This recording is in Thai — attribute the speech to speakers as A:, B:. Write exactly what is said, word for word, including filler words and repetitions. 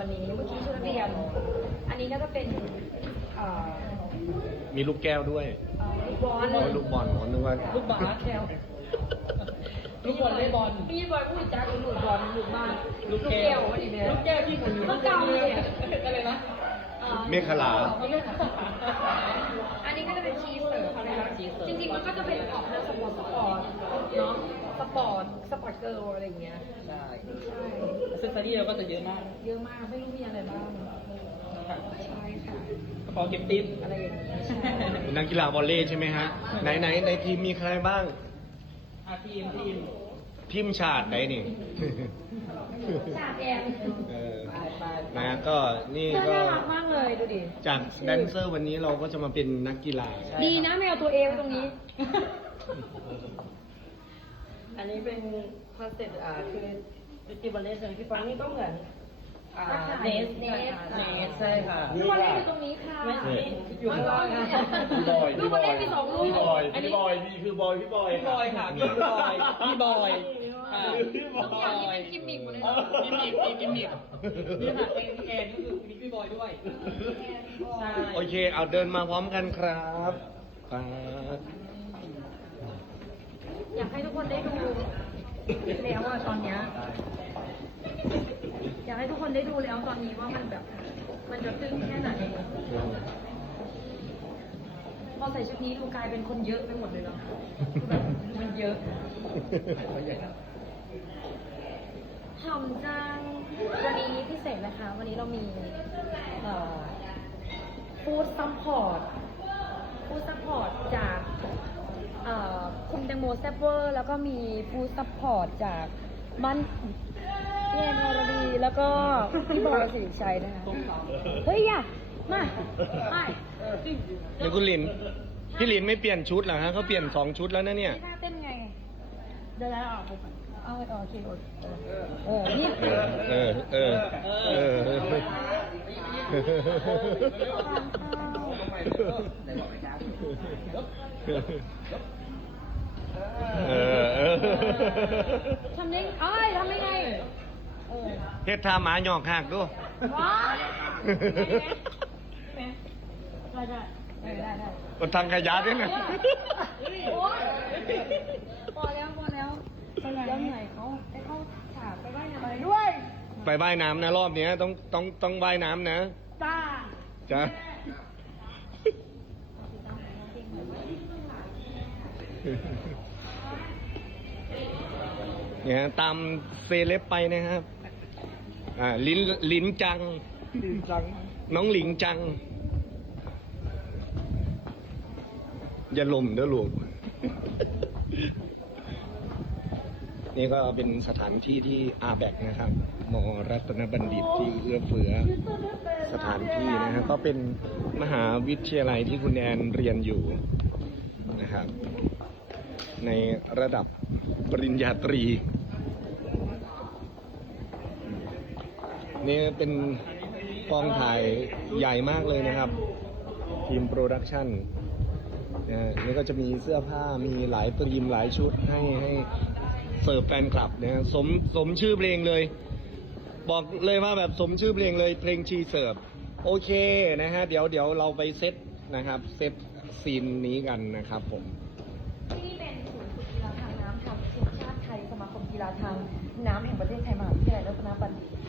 A: วันนี้เมื่อกี้ชุดนักเรียนอันนี้ก็จะเป็นเอ่อ
B: มีลูกแก้วด้วย
A: เอ่อลูกบอล
B: โอ้ยลูกบอลผมนึกว่า
C: ลูกบาสแก้วลูกบอลเล่บอล
A: พี่บอลพูดจ้าหรือลูกบอลลูกบ้าน
C: ลูกแก้ว
A: วันนี้เนี่ย
C: ลูกแก้วที่หมุนอยู่
A: ลูกเก่าเลยอะ
C: อะไรนะ
A: อ่อ
B: เมฆขลา
C: เขาเรียก
A: อันนี้ก็จะเป็นชีสเสิร์ฟนะคะ
C: ชีสเสิร์ฟ
A: จริงๆมันก็จะเป็นออกแนวสปอร์ตสปอร์ตเนาะสปอร์ตสปอร์ตเกิร์ลอะไรอย่างเงี้ย
C: ใช่
A: ใช่
C: เซสซอรี่เราก็จะเยอะมาก
A: เยอะมากไม่รู้มีอะไรบ้าง
C: ค่ะ
A: ใช่ค่ะ
C: กระเป๋าเก็บติ๊บ
A: อะไรอย่างเงี้ยใช่
B: นักกีฬาวอลเลย์ใช่ไหมฮะ ไหนไหนในทีมมีใครบ้าง
C: อาทีมทีม
B: ทีมชาติไหนนี่
A: ชาแอน
B: เออ
C: ไปไป
B: นะก็นี่
A: เสื้อ
B: ก็
A: น่ารักมากเลยดูดิ
B: จากแดนเซอร์วันนี้เราก็จะมาเป็นนักกีฬา
A: ดีนะไม่เอาตัวเองไว้ตรงนี้
D: อันนี้เป็นคอนเซ็ปต์อ่าคือดิจิบัลเลสพี่ฟังนี่ก็เหมือนอ่า
A: รักษา
D: เนส
A: เนส
D: เนสใช่ค่ะ
A: พี่บอลเล่นอยู่ตรงนี้ค่ะ
D: ไม่ใช่อยู่ข้างล่างค่ะ
A: ลูกบอลเล่นมีสองลูก
B: พี่บอยพี่บอยพี่คือบอยพี่บอย
C: พี่บอยค่ะพี่บอยพี่บอยค่ะ
A: ทุกอย่างที่เป็นกิมมิคหมดเลย
C: กิมมิคกิมมิคนี่ค่ะเอ็นเอ็นก็คือมีพี่บอยด้วยใช่
B: โอเค เอาเดินมาพร้อมกันครับครับ
A: อยากให้ทุกคนได้ดูแล้วอะตอนเนี้ยอยากให้ทุกคนได้ดูแล้วตอนนี้ว่ามันแบบ มันจะตึงแค่ไหนพอใส่ชุดนี้ดูกลายเป็นคนเยอะไปหมดเลยเนาะคือแบบมันเยอะหอมจังวันนี้พิเศษนะคะ วันนี้เรามีเอ่อฟู้ดซัพพอร์ตฟู้ดซัพพอร์ตจากเอ่อคุณแตงโมแซ่บเวอร์แล้วก็มีฟู้ดซัพพอร์ตจากบ้านพี่แอนอรดีแล้วก็พี่บอยสิริชัยนะคะเฮ้ยอย่ามาไป
B: เดี๋ยวคุณหลิน พี่หลินไม่เปลี่ยนชุดเหรอฮะเขาเปลี่ยนสองชุดแล้วนะเนี่ย
A: ท่าเต้นไง เดี๋ยวแล้วออกไปก่อนเอาไปต่อโอเคโอเคเออนี่
B: เออ เออ เออ เออ เออ เออ
A: ทำได้เอ้ยทำได้ไงเออ
B: เฮ็ดท่าหมาหยอกหักดู
A: ว้าวได้ได้ได้ได้ได้
B: กดทางขยะด้วยนะ
A: โอ๊ยพอแล้วพอแล้วเดี๋ยวเหนื่อยเขาไปเข้าฉากไปว่ายน้ำไปด้วย
B: ไปว่ายน้ำนะรอบเนี้ยต้องต้องต้องว่ายน้ำนะ
A: จ้า
B: จ้ะเนี่ยตามเซเลบไปนะครับ อ่าลิ้นลิ้นจัง
C: ดีจัง
B: น้องหลิงจัง อย่าลมเด้อลูก นี่ก็เป็นสถานที่ที่อาแบกนะครับมอรัตนบัณฑิตที่เอื้อเฟื้อสถานที่นะครับก็เป็นมหาวิทยาลัยที่คุณแอนเรียนอยู่นะครับ ในระดับปริญญาตรี นี่เป็นกองถ่ายใหญ่มากเลยนะครับ ทีมโปรดักชั่นนะฮะนี่ก็จะมีเสื้อผ้ามีหลายตรีมหลายชุดให้ให้เสิร์ฟแฟนคลับนะฮะสมสมชื่อเพลงเลย บอกเลยว่าแบบสมชื่อเพลงเลยเพลงชีเสิร์ฟโอเคนะฮะเดี๋ยวเดี๋ยวเราไปเซตนะครับเซตซีนนี้กันนะครับผม
A: ที่นี่เป็นศูนย์ฝึกกีฬาทางน้ำทางทีมชาติไทยสมาคมกีฬาทางน้ำแห่งประเทศไทยมหาวิทยาลัยรัตนบัณฑิต